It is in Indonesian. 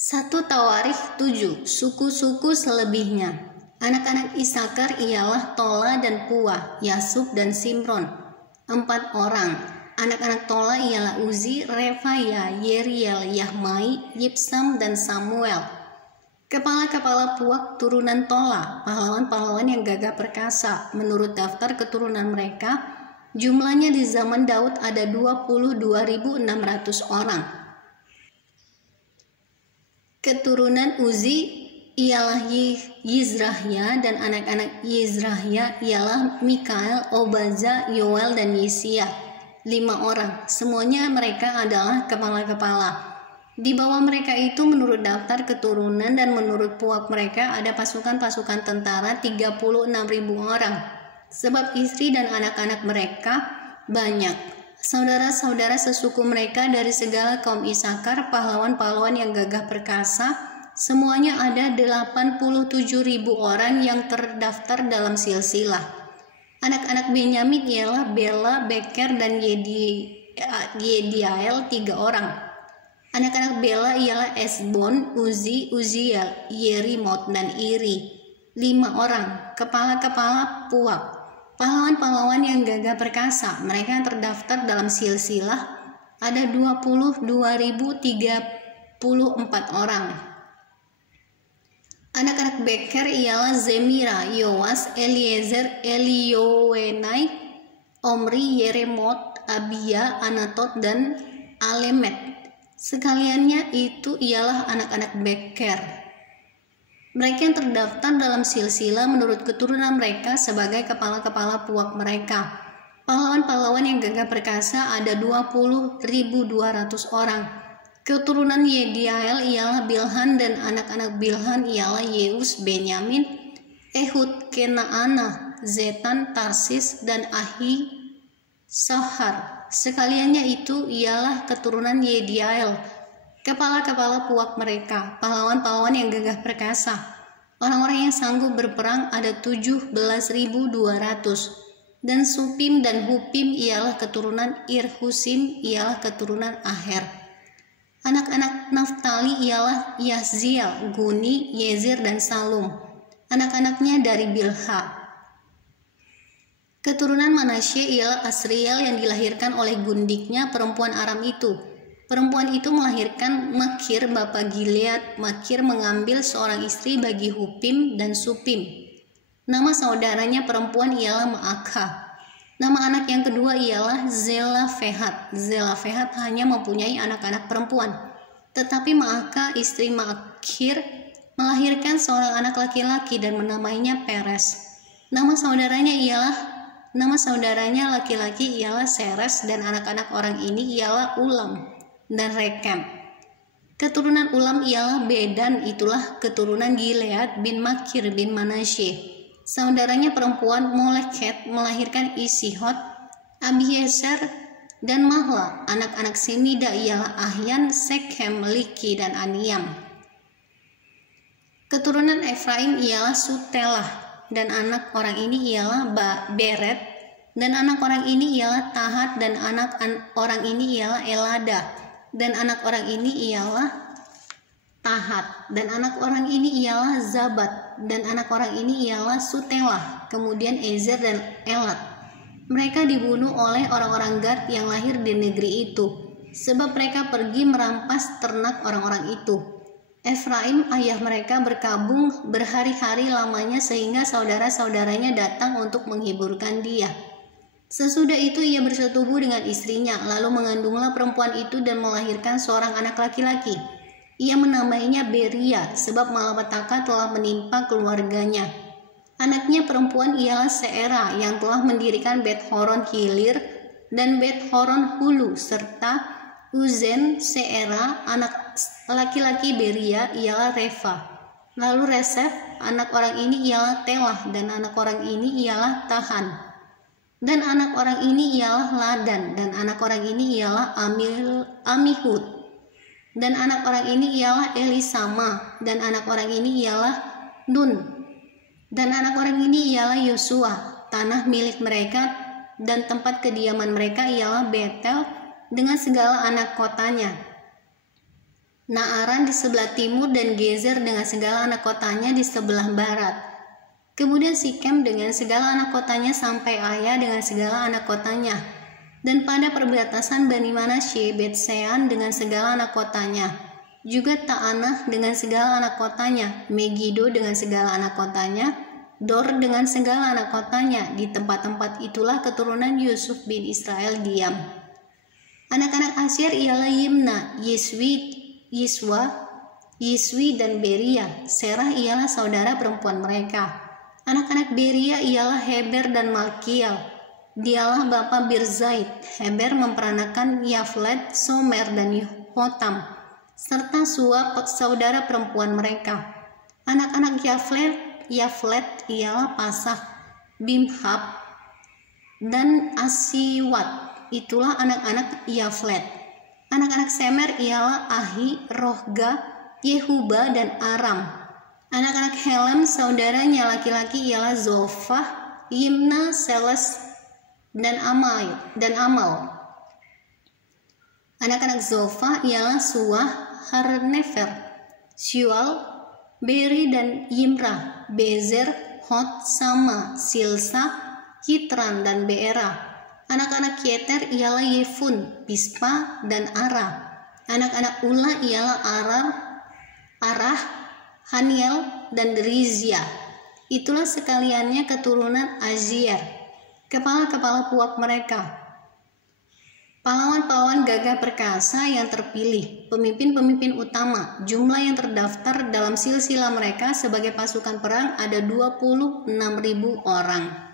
1 Tawarikh 7. Suku-suku selebihnya. Anak-anak Isakar ialah Tola dan Puah, Yasub dan Simron, 4 orang. Anak-anak Tola ialah Uzi, Refaya, Yeriel, Yahmai, Yipsam, dan Samuel. Kepala-kepala Puah turunan Tola, pahlawan-pahlawan yang gagah perkasa. Menurut daftar keturunan mereka, jumlahnya di zaman Daud ada 22.600 orang. Keturunan Uzi ialah Yizrahya, dan anak-anak Yizrahya ialah Mikael, Obaza, Yoel, dan Yisia, 5 orang. Semuanya mereka adalah kepala-kepala. Di bawah mereka itu menurut daftar keturunan dan menurut puak mereka ada pasukan-pasukan tentara 36.000 orang. Sebab istri dan anak-anak mereka banyak. Saudara-saudara sesuku mereka dari segala kaum Isakar, pahlawan-pahlawan yang gagah perkasa, semuanya ada 87.000 orang yang terdaftar dalam silsilah. Anak-anak Benyamin ialah Bela, Beker, dan Yediael, 3 orang. Anak-anak Bela ialah Esbon, Uzi, Uziel, Yerimot, dan Iri, 5 orang. Kepala-kepala puak, pahlawan-pahlawan yang gagah perkasa, mereka yang terdaftar dalam silsilah ada 22.034 orang. Anak-anak Beker ialah Zemira, Yoas, Eliezer, Eliowenai, Omri, Yeremot, Abia, Anatot, dan Alemet. Sekaliannya itu ialah anak-anak Beker. Mereka yang terdaftar dalam silsilah menurut keturunan mereka sebagai kepala-kepala puak mereka. Pahlawan-pahlawan yang gagah perkasa ada 20.200 orang. Keturunan Yediael ialah Bilhan, dan anak-anak Bilhan ialah Yeus, Benyamin, Ehud, Kenaana, Zetan, Tarsis, dan Ahi Sohar. Sekaliannya itu ialah keturunan Yediael. Kepala-kepala puak mereka, pahlawan-pahlawan yang gagah perkasa. Orang-orang yang sanggup berperang ada 17.200. Dan Supim dan Hupim ialah keturunan Irhusim, ialah keturunan Aher. Anak-anak Naftali ialah Yahziel, Guni, Yezir, dan Salum. Anak-anaknya dari Bilha. Keturunan Manasye ialah Asriel yang dilahirkan oleh gundiknya perempuan Aram itu. Perempuan itu melahirkan Makir, bapa Gilead. Makir mengambil seorang istri bagi Hupim dan Supim. Nama saudaranya perempuan ialah Maakha. Nama anak yang kedua ialah Zelafehat. Zelafehat hanya mempunyai anak-anak perempuan. Tetapi Maakha, istri Makir, melahirkan seorang anak laki-laki dan menamainya Peres. Nama saudaranya laki-laki ialah Seres, dan anak-anak orang ini ialah Ulam dan Rekem. Keturunan Ulam ialah Bedan, itulah keturunan Gilead bin Makir bin Manasye. Saudaranya perempuan Moleket melahirkan Isihot, Abieser, dan Mahla. Anak-anak Semida ialah Ahyan, Sekhem, Liki, dan Aniam. Keturunan Efraim ialah Sutelah, dan anak orang ini ialah Beret, dan anak orang ini ialah Tahat, dan anak orang ini ialah Elada, dan anak orang ini ialah Tahat, dan anak orang ini ialah Zabat, dan anak orang ini ialah Sutelah, kemudian Ezer dan Elat. Mereka dibunuh oleh orang-orang Gad yang lahir di negeri itu, sebab mereka pergi merampas ternak orang-orang itu. Efraim ayah mereka berkabung berhari-hari lamanya sehingga saudara-saudaranya datang untuk menghiburkan dia. Sesudah itu ia bersetubuh dengan istrinya, lalu mengandunglah perempuan itu dan melahirkan seorang anak laki-laki. Ia menamainya Beria, sebab malapetaka telah menimpa keluarganya. Anaknya perempuan ialah Seera, yang telah mendirikan Bet-horon Hilir dan Bet-horon Hulu, serta Uzen. Seera, anak laki-laki Beria, ialah Refa. Lalu Resef, anak orang ini ialah Telah, dan anak orang ini ialah Tahan. Dan anak orang ini ialah Ladan, dan anak orang ini ialah Amihud. Dan anak orang ini ialah Elisama, dan anak orang ini ialah Nun. Dan anak orang ini ialah Yosua. Tanah milik mereka dan tempat kediaman mereka ialah Betel dengan segala anak kotanya. Naaran di sebelah timur, dan Gezer dengan segala anak kotanya di sebelah barat. Kemudian Sikem dengan segala anak kotanya sampai Aya dengan segala anak kotanya. Dan pada perbatasan Bani Manasye, Bet-Sean dengan segala anak kotanya. Juga Ta'anah dengan segala anak kotanya, Megido dengan segala anak kotanya, Dor dengan segala anak kotanya. Di tempat-tempat itulah keturunan Yusuf bin Israel diam. Anak-anak Asyir ialah Yimna, Yiswi dan Beria. Serah ialah saudara perempuan mereka. Anak-anak Beria ialah Heber dan Malkiel. Dialah bapa Birzait. Heber memperanakan Yaflet, Somer, dan Hotam, serta Sua saudara perempuan mereka. Anak-anak Yaflet ialah Pasah, Bimhab, dan Asiwat. Itulah anak-anak Yaflet. Anak-anak Semer ialah Ahi, Rohga, Yehuba, dan Aram. Anak-anak Helem saudaranya laki-laki ialah Zofah, Yimna, Seles, dan Amal. Anak-anak Zofah ialah Suah, Harnefer, Syual, Beri, dan Yimrah, Bezer, Hot, Sama, Silsa, Yitran, dan Beera. Anak-anak Yeter ialah Yefun, Pispa, dan Ara. Anak-anak Ula ialah Arah, Haniel, dan Rizia. Itulah sekaliannya keturunan Azier, kepala-kepala puak mereka. Pahlawan-pahlawan gagah perkasa yang terpilih, pemimpin-pemimpin utama. Jumlah yang terdaftar dalam silsilah mereka sebagai pasukan perang ada 26.000 orang.